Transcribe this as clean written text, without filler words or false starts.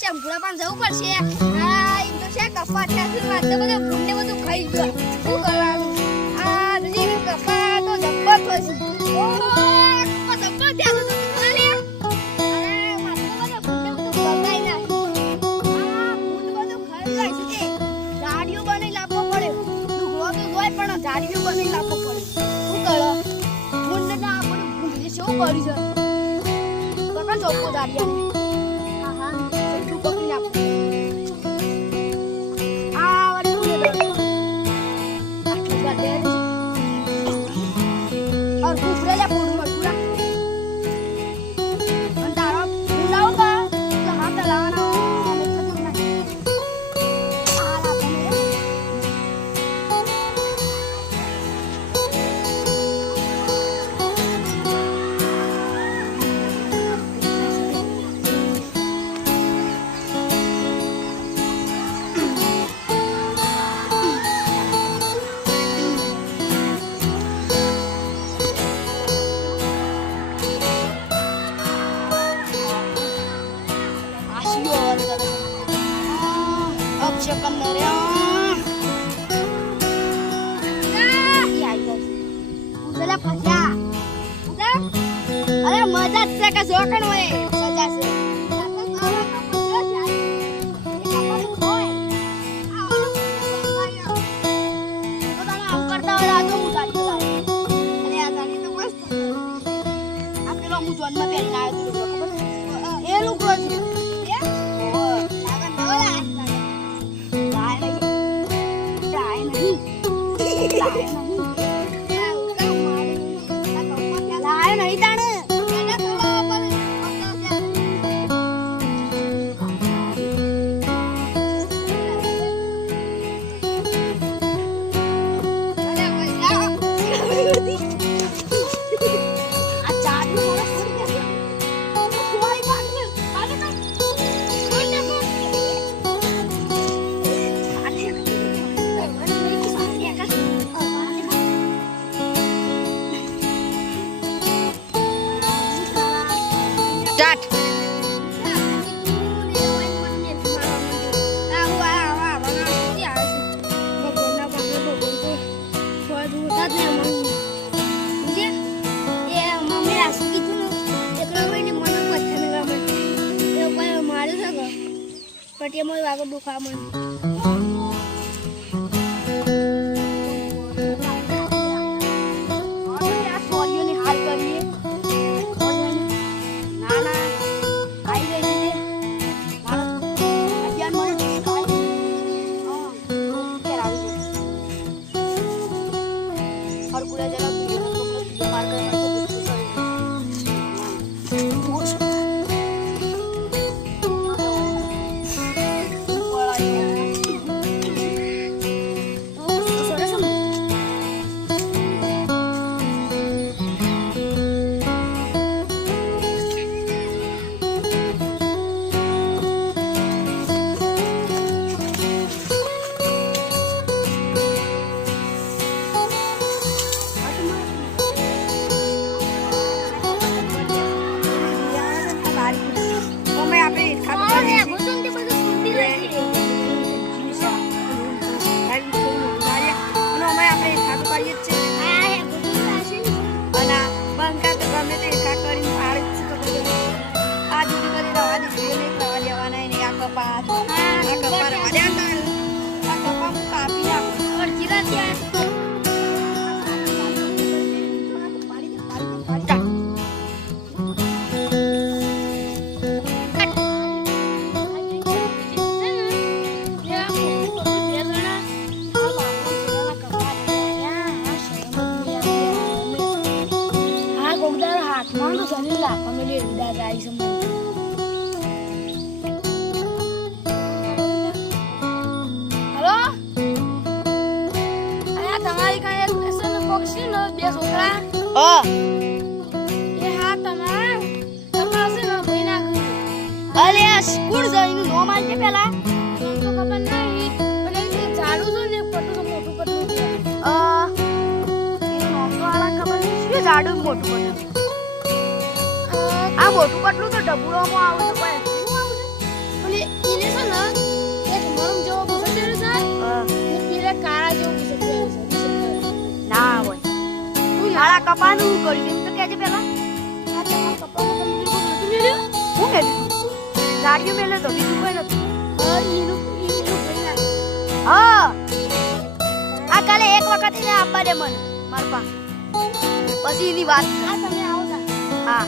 શંભુરા પણ જવું પડશે. આ એમ તો છે કપાટાથી વાત તો બધું ફૂટને બધું ખાઈ ગયો. શું કરવાનું? આ હજી કપા તો જબ્બર થશે. ઓહો કપા જબ્બર થયા તો ખાલે. અરે માથું બધું ફૂટને બધું બગાઈ નાખ્યું. આ ફૂટ બધું ખાઈ જાય છે. જાડીઓ બની લાપો પડે. ડુગરો તો જોય પણ જાડીઓ બની લાપો પડે. શું કરો? ફૂટને ના આપણે ફૂટને શું કરી છે? કપા જોકો જાડિયા. અરે મજા જ છે કે જોકણ હોય મજા છે. પટિયામાં વાગો દુખા મને સ્કૂલ જઈને નો માનજે પેલા તો ખબર નહીં પણ એ ઝાડુ જો ને પટુ મોટું પટુ એ નો તો આલા ખબર છે ઝાડુ મોટું પટુ આ મોટું પટલું તો ડબુડોમાં આવે તો કોઈ શું આવે ભલે મારા કપાનું શું કર્યું એમ તો કહેજે પેલા. આ તમારા કપામાં તમે બીજું કોઈ નતું મેલ્યું? હું મેલ્યું તું? ગાડીઓ મેલ્યો તો બીજું કોઈ નતું. હા, એનું ભાઈ ના. હા આ કાલે એક વખત એને આપવા દે મને મારા પા પછી એની વાત. આ તમે આવો તા. હા